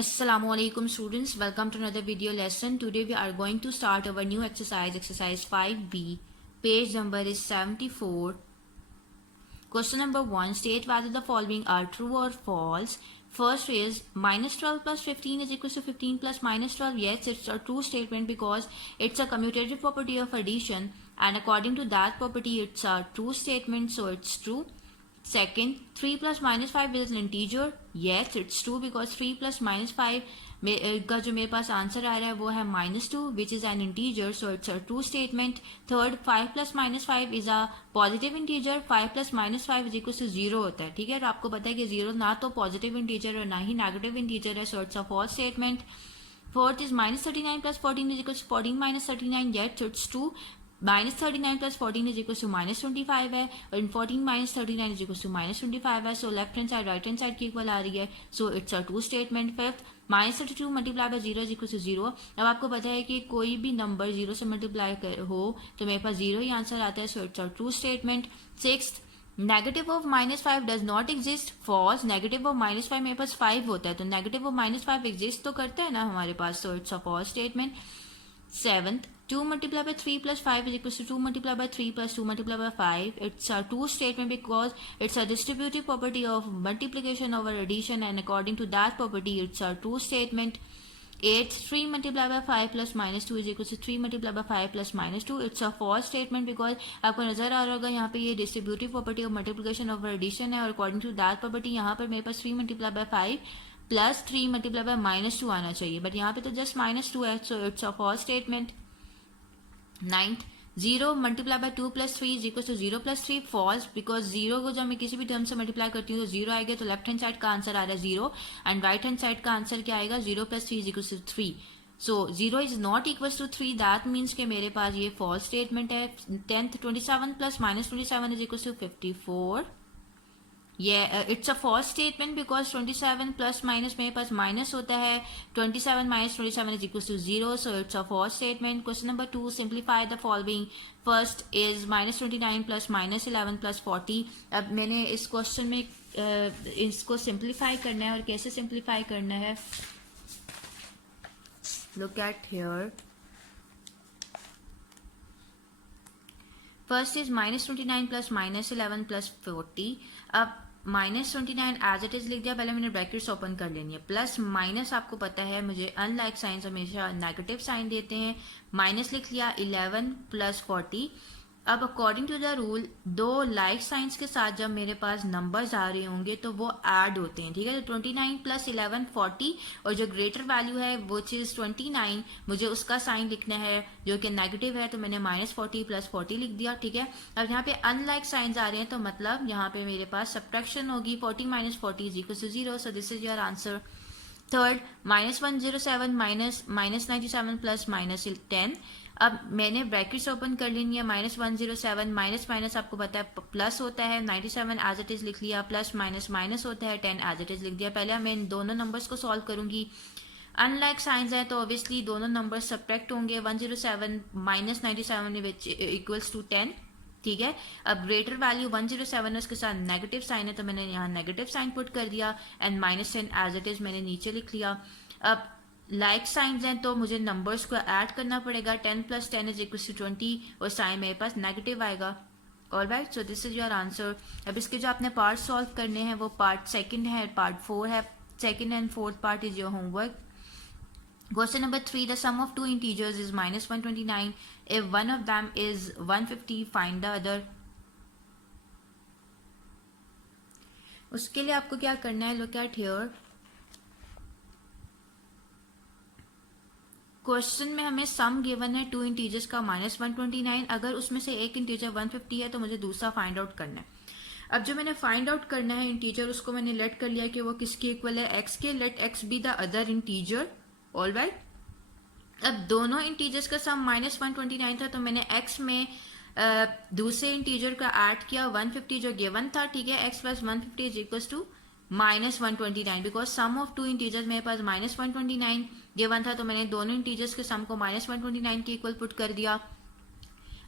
Assalamualaikum students, welcome to another video lesson. Today we are going to start our new exercise 5b. Page number is 74. Question number 1, state whether the following are true or false. First is minus 12 plus 15 is equal to 15 plus minus 12. Yes, it's a true statement because it's a commutative property of addition, and according to that property it's a true statement, so it's true. Second, 3 plus minus 5 is an integer. Yes, it's true because 3 plus minus 5 का जो मेरे पास answer आ रहा है वो है -2 which is an integer, so it's a true statement. Third, 5 plus minus 5 is a positive integer. 5 plus minus 5 is equal to 0 होता है, ठीक है. और आपको पता है कि 0 ना तो पॉजिटिव इंटीजर और ना ही नेगेटिव इंटीजर है, so it's a false statement. Fourth is minus 39 plus 14 is equal to 14 minus 39. Yes, so it's true. Minus 39 plus 14 is equal to minus 25 है, और 14 minus 39 is equal to minus 25 है. So left hand side right hand side की equal आ रही है, so it's a true statement. Fifth, minus 32 multiply by 0 is equal to 0. अब आपको पता है कि कोई भी नंबर 0 से मल्टीप्लाई हो तो मेरे पास 0 ही आंसर आता है, so it's a true statement. Sixth, negative of -5 does not exist. False. Negative of -5 मेरे पास 5 होता है, तो नेगेटिव ऑफ -5 एग्जिस्ट तो करता है ना हमारे पास, so it's a false statement. Seventh, 2 multiplied by 3 plus 5 is equal to 2 multiplied by 3 plus 2 multiplied by 5. It's a true statement because it's a distributive property of multiplication over addition, and according to that property, it's a true statement. 8, 3 multiplied by 5 plus minus 2 is equal to 3 multiplied by 5 plus minus 2. It's a false statement because आपको नजर आ रहा होगा यहाँ पे ये distributive property of multiplication over addition है, और according to that property यहाँ पर मेरे पास 3 multiplied by 5 plus 3 multiply by -2 आना चाहिए, बट यहाँ पे तो जस्ट -2 है, so it's a false statement. 9th, 0 multiply by 2 plus 3 is equal to 0 plus 3. False, because 0 को जब मैं किसी भी टर्म से मल्टीप्लाई करती हूँ तो 0 आएगा, तो लेफ्ट हैंड साइड का आंसर आ रहा है 0, एंड राइट हैंड साइड का आंसर क्या आएगा, 0 plus 3 is equal to 3. So 0 is not equal to 3, that means के मेरे पास ये फॉल्स स्टेटमेंट है. 10th, 27 plus -27 is equal to 54. It's a false statement because 27 plus minus मेरे पास माइनस होता है. 27 minus 27 is equal to 0, so it's a false statement. Question number 2, simplify the following. First is -29 plus -11 plus 40. अब मैंने इस question में इसको simplify करना है, और कैसे सिंप्लीफाई करना है, look at here. First is -29 plus -11 plus 40. अब -29 एज इट इज लिख दिया, पहले मैंने ब्रैकेट्स ओपन कर लेनी है. प्लस माइनस आपको पता है मुझे अनलाइक साइंस हमेशा नेगेटिव साइन देते हैं. माइनस लिख लिया 11 प्लस 40. अब अकॉर्डिंग टू द रूल दो लाइक साइंस के साथ जब मेरे पास नंबर्स आ रहे होंगे तो वो ऐड होते हैं, ठीक है. तो 29 प्लस 11 40, और जो ग्रेटर वैल्यू है वो चीज 29, मुझे उसका साइन लिखना है जो कि नेगेटिव है, तो मैंने -40 प्लस 40 लिख दिया, ठीक है. अब यहाँ पे अनलाइक साइंस आ रहे हैं, तो मतलब यहाँ पे मेरे पास सब्ट्रैक्शन होगी. 40 minus 40 is equal to 0, so this is your answer. Third, -107 minus 97 plus -10. अब मैंने ब्रैकेट्स ओपन कर लेनी है. -107 माइनस माइनस आपको पता है प्लस होता है. 97 एज इट इज लिख लिया, प्लस माइनस माइनस होता है. 10 एज इट इज लिख दिया. पहले मैं इन दोनों नंबर्स को सॉल्व करूंगी. अनलाइक साइंस है तो ऑब्वियसली दोनों नंबर सब्ट्रैक्ट होंगे. 107 माइनस 97 विच इक्वल्स टू 10, ठीक है. अब ग्रेटर वैल्यू 107 है, उसके साथ नेगेटिव साइन है, तो मैंने यहाँ नेगेटिव साइन पुट कर दिया, एंड -10 एज इट इज मैंने नीचे लिख लिया. अब लाइक साइंस हैं तो मुझे नंबर्स को ऐड करना पड़ेगा. 10 प्लस 10 इज इक्वल टू 20, और साइन मेरे पास नेगेटिव आएगा. Alright, so this is your answer. अब इसके जो आपने पार्ट सॉल्व करने हैं वो पार्ट सेकंड है, पार्ट 4 है. Second and fourth part is your homework. Question number 3, the sum of two integers is -129. If one of them is 150, find the other. उसके लिए आपको क्या करना है, look at here. क्वेश्चन में हमें सम गिवन है टू इंटीजर्स का -129. अगर उसमें से एक इंटीजर 150 है तो मुझे दूसरा फाइंड आउट करना है. अब जो मैंने फाइंड आउट करना है इंटीजर, उसको मैंने लेट कर लिया कि वो किसके इक्वल है, x के. Let x be the other integer. All right, अब दोनों इंटीजर्स का सम -129 था, तो मैंने x में दूसरे इंटीजर का ऐड किया 150 जो गिवन था, ठीक है. x plus 150 is equal to -129, because sum of two integers मेरे पास -129 गिवन था, तो मैंने दोनों इंटीजर्स के सम को -129 के इक्वल पुट कर दिया.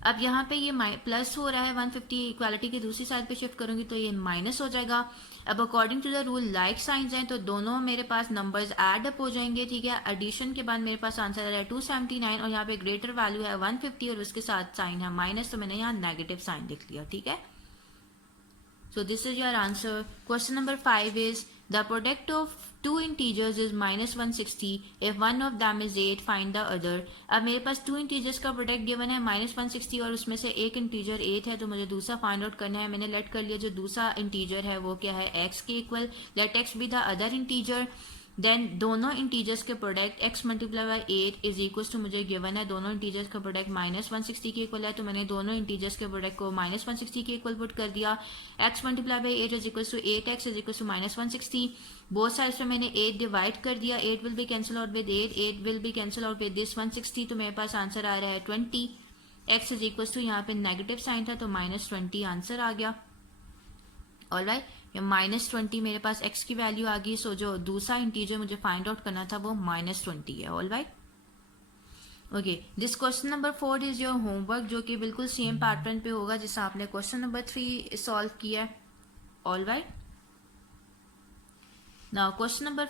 अब यहाँ पे ये प्लस हो रहा है 150, इक्वालिटी की दूसरी साइड पे शिफ्ट करूंगी तो ये माइनस हो जाएगा। अब according to the rule like signs हैं तो दोनों मेरे पास नंबर्स एड अप हो जाएंगे, ठीक है। एडिशन के बाद मेरे पास आंसर आ रहा है 279 और यहाँ पे ग्रेटर वैल्यू है 150 और उसके साथ साइन है माइनस, तो मैंने यहाँ नेगेटिव साइन लिख लिया, ठीक है। So this is your answer. Question number 5 is the product of two integers is minus 160. If one of them is 8, find the other. अब मेरे पास two integers का प्रोडक्ट गिवन है minus 160 और उसमें से एक इंटीजर 8 है, तो मुझे दूसरा फाइंड आउट करना है। मैंने लेट कर लिया जो दूसरा इंटीजर है वो क्या है, x के equal. Let x be the other integer. Then दोनों इंटीजर्स के product x multiply by 8 is equal to, मुझे गिवन है दोनों इंटीजर्स का प्रोडक्ट माइनस 160 के इक्वल है, तो मैंने दोनों इंटीजर्स के प्रोडक्ट को माइनस 160 के इक्वल पुट कर दिया। x multiply by 8 is equal to 8x is equal to minus 160। Both sides में मैंने 8 डिवाइड कर दिया, 8 will be cancel out with 8 will be cancel out with this 160, तो मेरे पास आंसर आ रहा है 20। x इज इक्वल टू, यहाँ पे नेगेटिव साइन था तो माइनस 20 आंसर आ गया। ऑलराइट, माइनस 20 मेरे पास x की वैल्यू आ गई। सो जो दूसरा इंटीजर मुझे फाइंड आउट करना था वो माइनस 20 है। Alright, okay, this question number 4 is your homework, जो कि बिल्कुल सेम पैटर्न पे होगा जिससे आपने क्वेश्चन नंबर 3 सॉल्व किया है। Alright, now question number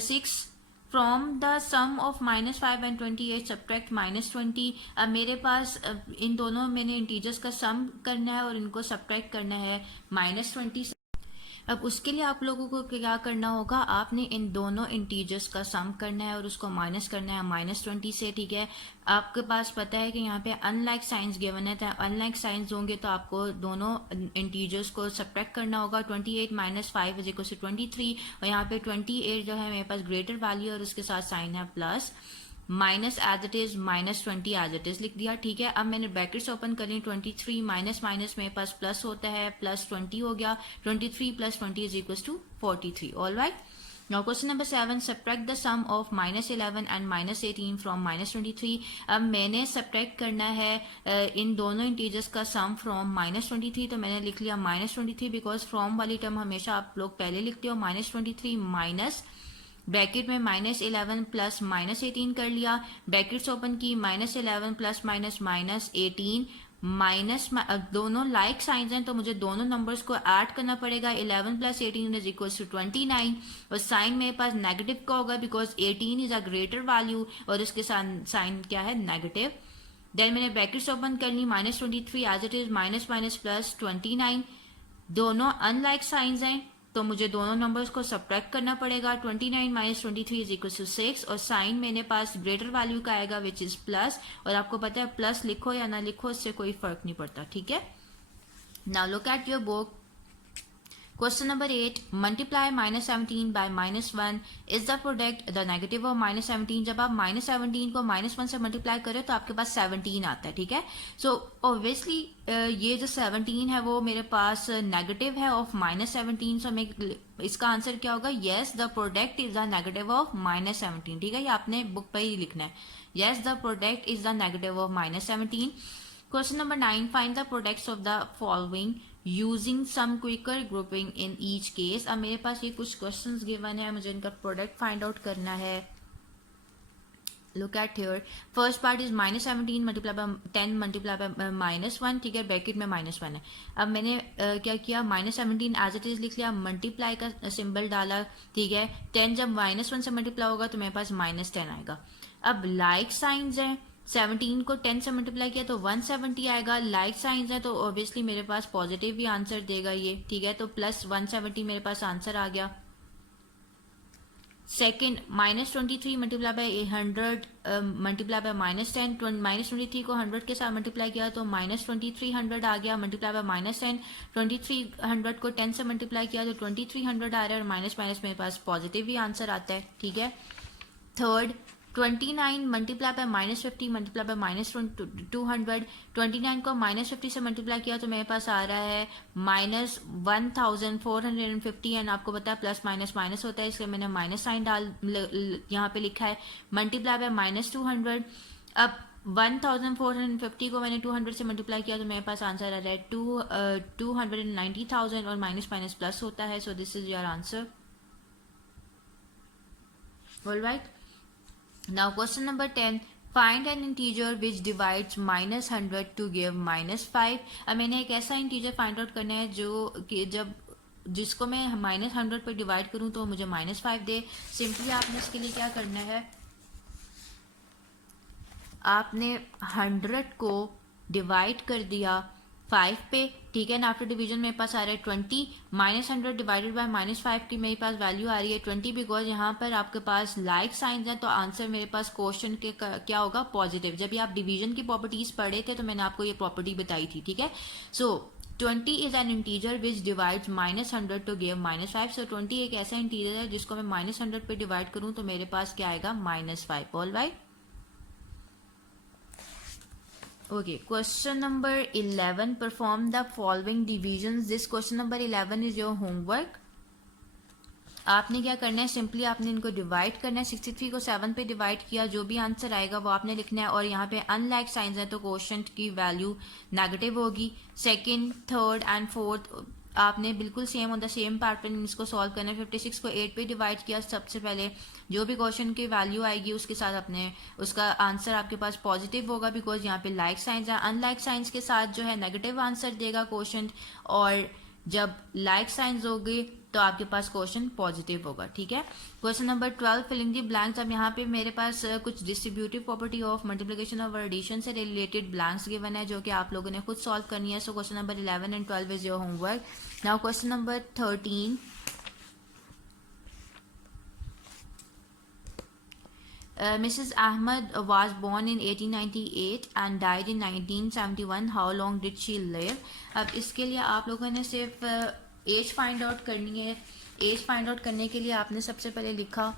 6, from the sum of minus 5 and 28 subtract minus 20। अब मेरे पास इन दोनों मैंने इंटीजर्स का सम करना है और इनको सब्ट्रैक्ट करना है माइनस 20। अब उसके लिए आप लोगों को क्या करना होगा, आपने इन दोनों इंटीजर्स का सम करना है और उसको माइनस करना है माइनस 20 से, ठीक है। आपके पास पता है कि यहाँ पे अनलाइक साइंस गिवन है, तो अनलाइक साइंस होंगे तो आपको दोनों इंटीजर्स को सब्ट्रैक्ट करना होगा। 28 माइनस 5 इज इक्वल टू 23 और यहाँ पे 28 जो है मेरे पास ग्रेटर वैल्यू और उसके साथ साइन है plus, minus as it is minus 20 as it is लिख दिया, ठीक है। अब मैंने ब्रैकेट्स ओपन करी, 23 माइनस माइनस मेरे पास प्लस होता है, प्लस 20 हो गया। 23 plus 20 is equal to 43। All right, now question number 7, subtract the sum of minus 11 and minus 18 from minus 23। अब मैंने सब्ट्रैक्ट करना है इन दोनों इंटीजर्स का सम फ्रॉम माइनस 23, तो मैंने लिख लिया माइनस 23 बिकॉज फ्रॉम वाली टर्म हमेशा आप लोग पहले लिखते हो। माइनस 23 माइनस ब्रैकेट में माइनस 11 प्लस माइनस 18 कर लिया, ब्रैकेट्स ओपन की, minus 11 plus minus minus 18 minus, दोनों लाइक साइंस हैं तो मुझे दोनों नंबर्स को ऐड करना पड़ेगा। 11 प्लस 18 इज इक्वल टू 29 और साइन मेरे पास नेगेटिव का होगा because 18 is a greater value और इसके साथ साइन क्या है, नेगेटिव। देन मैंने ब्रैकेट्स ओपन कर ली, minus 23 as it is minus minus plus 29, दोनों अनलाइक साइंस हैं तो मुझे दोनों नंबर्स को सब्ट्रैक्ट करना पड़ेगा। 29 माइनस 23 इज इक्वल टू 6 और साइन मेरे पास ग्रेटर वैल्यू का आएगा विच इज प्लस, और आपको पता है प्लस लिखो या ना लिखो इससे कोई फर्क नहीं पड़ता, ठीक है। Now look at your book, question number 8, multiply minus 17 bye minus 1 is the product the negative of minus 17। जब आप माइनस 17 को माइनस 1 से मल्टीप्लाई करें तो आपके पास 17 आता है, ठीक है। सो ऑब्वियसली ये जो 17 है वो मेरे पास नेगेटिव है ऑफ माइनस 17, सो मैं इसका आंसर क्या होगा, yes the product is the negative of minus 17, ठीक है। ये आपने बुक पर ही लिखना है, yes the product is the negative of minus 17। Question number 9, find the products of the following using some quicker grouping in each case. अब मेरे पास ये कुछ क्वेश्चंस गिवन है, मुझे इनका प्रोडक्ट फाइंड आउट करना है। Look at here, first part is minus 17 multiply by 10 multiply by minus 1, ठीक है, ब्रैकेट में माइनस 1 है। अब मैंने क्या किया, माइनस 17 एज इट इज लिख लिया, मल्टीप्लाई का सिंबल डाला, ठीक है। 10 जब माइनस 1 से मल्टीप्लाई होगा तो मेरे पास माइनस 10 आएगा। अब लाइक साइंस है, 17 को 10 से मल्टीप्लाई किया तो 170 आएगा, लाइक साइंस है तो ऑब्वियसली मेरे पास पॉजिटिव भी आंसर देगा ये, ठीक है। तो प्लस 170 मेरे पास आंसर आ गया। Second, minus 23 multiply by 100 multiply by minus 10, minus 23 को 100 के साथ मल्टीप्लाई किया तो माइनस 2300 आ गया, मल्टीप्लाई बाय माइनस 10, 2300 को 10 से मल्टीप्लाई किया तो 2300 आ रहा है और माइनस माइनस मेरे पास पॉजिटिव भी आंसर आता है, ठीक है। Third, 29 multiply by minus 50 multiply by minus 200, 29 को माइनस 50 से मल्टीप्लाई किया तो मेरे पास आ रहा है माइनस 1450 एंड आपको पता है प्लस माइनस माइनस होता है इसलिए मैंने माइनस साइन यहाँ पे लिखा है, मल्टीप्लाई बाय माइनस 200। अब 1450 को मैंने 200 से मल्टीप्लाई किया तो मेरे पास आंसर आ रहा है 290,000 और माइनस माइनस प्लस होता है, so this is your answer. Alright, now question number 10, find an integer which divides -100 to give -5। अब मैंने एक ऐसा इंटीजर फाइंड आउट करना है जो कि जब जिसको मैं -100 पर डिवाइड करूं तो मुझे -5 दे। सिंपली आपने इसके लिए क्या करना है, आपने 100 को डिवाइड कर दिया 5 पे, ठीक है ना। आफ्टर डिवीजन मेरे पास आ रहा है 20, -100 डिवाइडेड बाय -5 की मेरे पास वैल्यू आ रही है 20, बिकॉज यहाँ पर आपके पास लाइक साइंस है तो आंसर मेरे पास क्वेश्चन के क्या होगा, पॉजिटिव। जब भी आप डिवीजन की प्रॉपर्टीज पढ़े थे तो मैंने आपको ये प्रॉपर्टी बताई थी, ठीक है। So 20 is an integer which divides -100 to give -5। So 20 एक ऐसा इंटीजर है जिसको मैं -100 पे डिवाइड करूँ तो मेरे पास क्या आएगा, -5। All right, okay, question number 11, perform the following divisions। this question number 11 is your homework। आपने क्या करना है, सिंपली आपने इनको डिवाइड करना है। 63 को 7 पे डिवाइड किया, जो भी आंसर आएगा वो आपने लिखना है। और यहाँ पे अनलाइक साइंस है तो क्वोशंट की वैल्यू नेगेटिव होगी। सेकंड, थर्ड एंड फोर्थ आपने बिल्कुल same on the same pattern इसको सॉल्व करना है। 56 को 8 पे डिवाइड किया, सबसे पहले जो भी क्वेश्चन की वैल्यू आएगी उसके साथ अपने उसका आंसर आपके पास पॉजिटिव होगा, बिकॉज यहाँ पे लाइक साइंस है। अनलाइक साइंस के साथ जो है नेगेटिव आंसर देगा क्वेश्चन, और जब लाइक साइंस होगी तो आपके पास क्वेश्चन पॉजिटिव होगा, ठीक है। Question number 12, filling the blanks. अब यहाँ पे मेरे पास कुछ डिस्ट्रीब्यूटिव प्रॉपर्टी ऑफ मल्टीप्लिकेशन और एडिशन से रिलेटेड ब्लैंक्स गिवन है जो कि आप लोगों ने खुद सॉल्व करनी है। So question number 11 and 12 is your homework. Now question number 13, Mrs. Ahmed was born in 1898 and died in 1971. How long did she live? अब इसके लिए आप लोगों ने सिर्फ एज फाइंड आउट करनी है। एज फाइंड आउट करने के लिए आपने सबसे पहले लिखा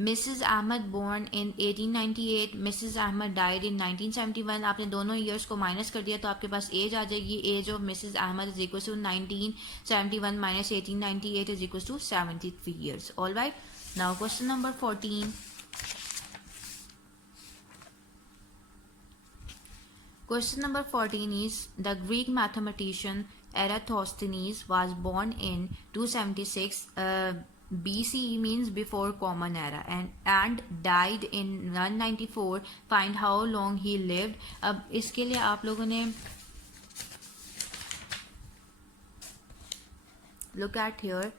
Mrs. Ahmed born in 1898, Mrs. Ahmed died in 1971। आपने दोनों ईयर्स को माइनस कर दिया तो आपके पास एज आ जाएगी। Age of Mrs. Ahmed is equal to 1971 minus 1898 is equal to 73 years. All right, now question number 14। Question number 14 is, the Greek mathematician Eratosthenes was born in 276 BCE, means before Common Era, and died in 194. Find how long he lived। अब इसके लिए आप लोगों ने look at here,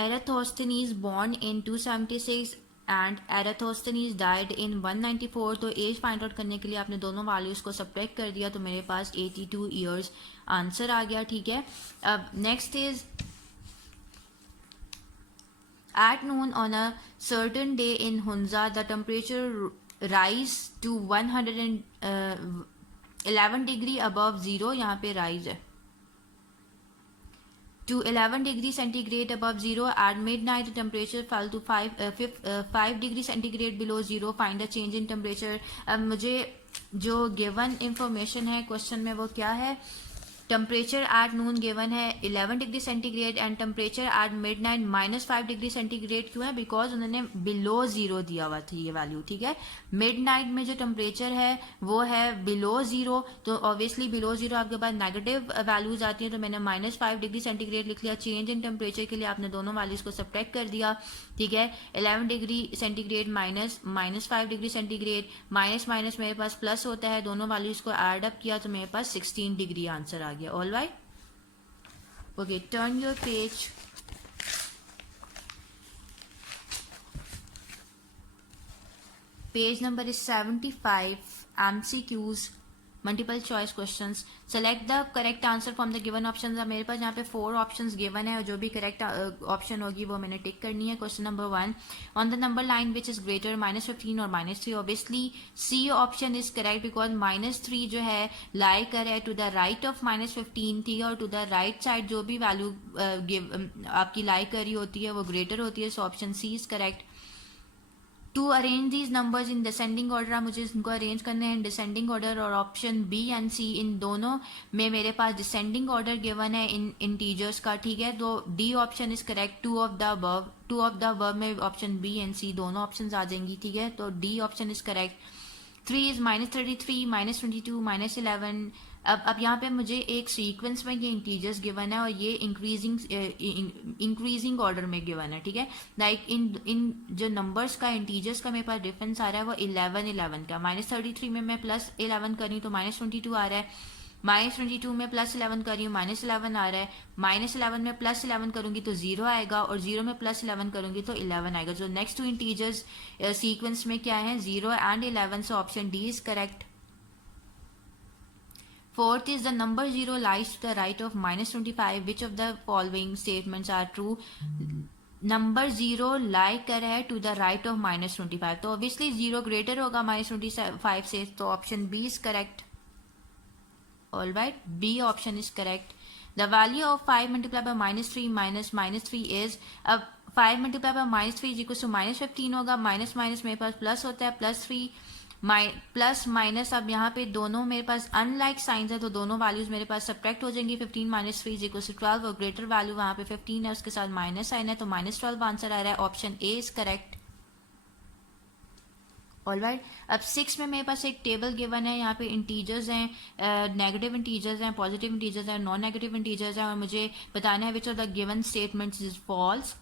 Eratosthenes born in 276 and Eratosthenes died in 194। तो as find out करने के लिए आपने दोनों वैल्यूज को सब्ट्रैक्ट कर दिया तो मेरे पास 82 ईयर्स आंसर आ गया, ठीक है। अब next is, at noon on a certain day in Hunza the temperature rise to 111 degree above zero. यहाँ पे राइज है to 11 degree centigrade above zero. At midnight the temperature fell to 5 degree centigrade below zero. Find the change in temperature। अब मुझे जो given information है question में वो क्या है, टेम्परेचर एट नून गिवन है 11 degree centigrade and temperature at midnight -5 degree centigrade. क्यों है, बिकॉज उन्होंने बिलो जीरो दिया हुआ था ये वैल्यू, ठीक है। मिडनाइट में जो टेम्परेचर है वो है बिलो जीरो, तो ऑब्वियसली बिलो जीरो आपके पास नेगेटिव वैल्यूज आती हैं, तो मैंने -5 डिग्री सेंटीग्रेड लिख लिया। चेंज इन टेम्परेचर के लिए आपने दोनों वैल्यूज को सब्ट्रैक्ट कर दिया, ठीक है। 11 degree centigrade -5 degree centigrade, minus minus मेरे पास प्लस होता है, दोनों वैल्यूज को एड अप किया तो मेरे पास 16 डिग्री आंसर आ गया। All right, okay, turn your page. Page number is 75, MCQs, multiple choice questions. Select the correct answer from the given options. मेरे पास यहाँ पे 4 ऑप्शंस गिवन है और जो भी करेक्ट ऑप्शन होगी वो मैंने टिक करनी है। Question number 1, on the number line which is greater -15 और -3। Obviously C option is correct because -3 जो है लाई कर है टू द राइट ऑफ -15 थी, और टू द राइट साइड जो भी वैल्यू आपकी लाई करी होती है वो ग्रेटर होती है। So option C is correct. To arrange these numbers in descending order, मुझे इनको अरेंज करने हैं डिसेंडिंग ऑर्डर, और ऑप्शन बी एंड सी इन दोनों में मेरे पास डिसेंडिंग ऑर्डर गिवन है इन इंटीजर्स का, ठीक है। तो D option is correct. Two of the above में ऑप्शन बी एंड सी दोनों ऑप्शन आ जाएंगी, ठीक है। तो D option is correct. 3 is -33, -22, -11, अब यहाँ पे मुझे एक सीक्वेंस में ये इंटीजर्स गिवन है और ये इंक्रीजिंग ऑर्डर में गिवन है, ठीक है। लाइक इन जो नंबर्स का इंटीजर्स का मेरे पास डिफरेंस आ रहा है वो 11 का। -33 में मैं +11 करी तो -22 आ रहा है, -22 में +11 कर रही हूँ -11 आ रहा है, -11 में +11 करूंगी तो 0 आएगा और 0 में +11 करूंगी तो 11 आएगा। जो नेक्स्ट टू इंटीजर्स सीक्वेंस में क्या है 0 and 11, so option D is correct. Fourth is the number 0 lies to the right of -25. Which of the following statements are true? Number 0 लाई कर है टू द राइट ऑफ -25, तो obviously 0 greater होगा -25 से, तो option B is correct. All right, B option is correct. The value of 5 multiply by -3 -3 is, अब 5 multiply by -3 is equal to -15 होगा, minus minus मेरे पास plus होता है, +3 प्लस माइनस, अब यहाँ पे दोनों मेरे पास अनलाइक साइंस है तो दोनों वैल्यूज मेरे पास सब्ट्रैक्ट हो जाएंगी। 15 - 3 इज 12 और ग्रेटर वैल्यू वहाँ पे 15 है, उसके साथ माइनस साइन है तो -12 आंसर आ रहा है। Option A is correct. Alright, अब 6 में मेरे पास एक टेबल गिवन है, यहाँ पे इंटीजर्स हैं, नेगेटिव इंटीजर्स हैं, पॉजिटिव इंटीजर्स हैं, नॉन नेगेटिव इंटीजर्स हैं और मुझे बताना है which of the given statements is false.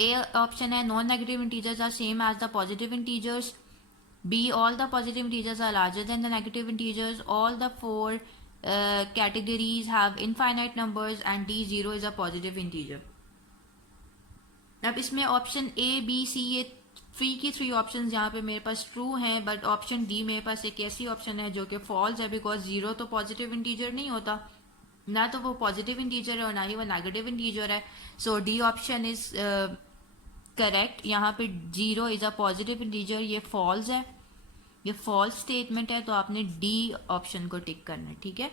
A option है non negative integers are same as the positive integers, B, all the positive integers are larger than the negative integers, all the four categories have infinite numbers and D, 0 is a positive integer. अब इसमें option A, B, C ये 3 की 3 options यहाँ पे मेरे पास true हैं, but option D मेरे पास एक ऐसी ऑप्शन है जो कि फॉल्स है, बिकॉज 0 तो पॉजिटिव इंटीजर नहीं होता, ना तो वो पॉजिटिव इंटीजर है और ना ही वो नेगेटिव इंटीजर है। सो डी ऑप्शन इज करेक्ट। यहाँ पे 0 इज अ पॉजिटिव इंटीजर, ये फॉल्स है, ये फॉल्स स्टेटमेंट है, तो आपने डी ऑप्शन को टिक करना है, ठीक है।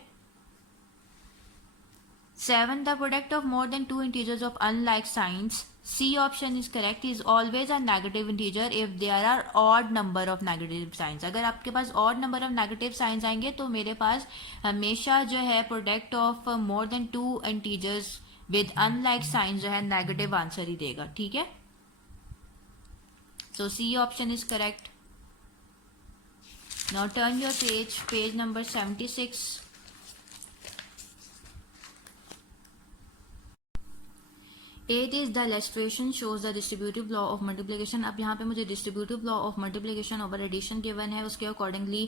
7, the product of more than 2 integers of unlike signs, C option is correct, is always a negative integer if there are odd number of negative signs. अगर आपके पास odd number of negative signs आएंगे तो मेरे पास हमेशा जो है product of more than 2 integers with unlike signs जो है नेगेटिव आंसर ही देगा, ठीक है। So C option is correct. Now turn your page number 76. 8 is the illustration shows the distributive law of multiplication. अब यहाँ पे मुझे distributive law of multiplication over addition given है, उसके accordingly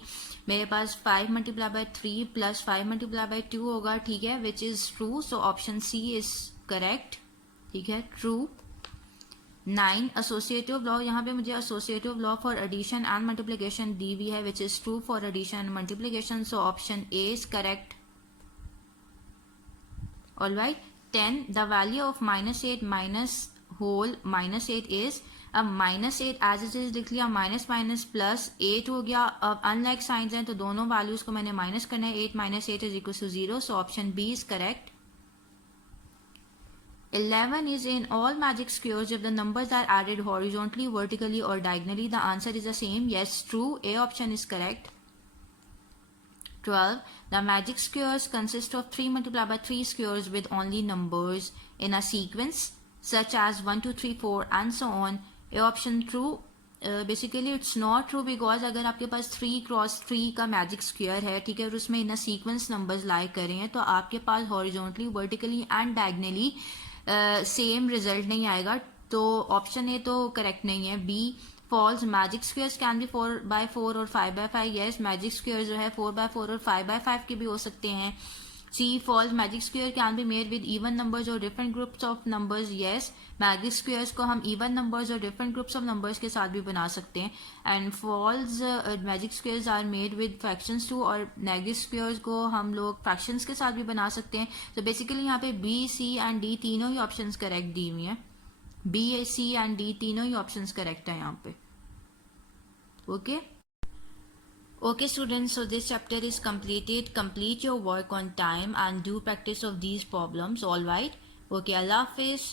मेरे पास 5 multiply by 3 plus 5 multiply by 2 होगा, ठीक है, which is true, so option C is correct, ठीक है, true। 9, एसोसिएटिव लॉ, यहाँ पे मुझे associative law for addition and multiplication दी हुई है, which is true for addition and multiplication, so option A is correct. Alright, 10, the value of -8 minus whole -8 is, अब -8 as it is लिख लिया, minus minus plus 8 हो गया। अब unlike signs हैं तो दोनों वैल्यूज को मैंने माइनस करना है, 8 - 8 is equal to 0, so option B is correct. 11 is in all magic squares if the numbers are added horizontally, vertically or diagonally, the answer is the same. Yes, true. A option is correct. 12. The magic squares consist of 3 multiplied by 3 squares with only numbers in a sequence such as 1, 2, 3, 4 and so on. A option true. Basically it's not true because अगर आपके पास 3 cross 3 का magic square है, ठीक है, और उसमें इन a sequence numbers लाई कर रहे हैं तो आपके पास horizontally, vertically and diagonally same result नहीं आएगा, तो ऑप्शन ए तो करेक्ट नहीं है। B false, magic squares can be 4x4 और 5x5, यस, मैजिक स्क्वेयर जो है 4x4 और 5x5 के भी हो सकते हैं। C false, magic square can be made with even numbers और different groups of numbers, yes, magic squares को हम इवन नंबर्स और डिफरेंट ग्रुप्स ऑफ नंबर्स के साथ भी बना सकते हैं। And false, magic squares are made with fractions too, और मैजिक स्क्वेयर्स को हम लोग फ्रैक्शंस के साथ भी बना सकते हैं। तो बेसिकली यहाँ पे बी, सी एंड डी तीनों ही ऑप्शंस करेक्ट दी हुई हैं, बी, सी एंड डी तीनों ही ऑप्शंस करेक्ट है यहाँ पे, okay. Okay students, so this chapter is completed. Complete your work on time and do practice of these problems, all right? Okay, Allah Hafiz.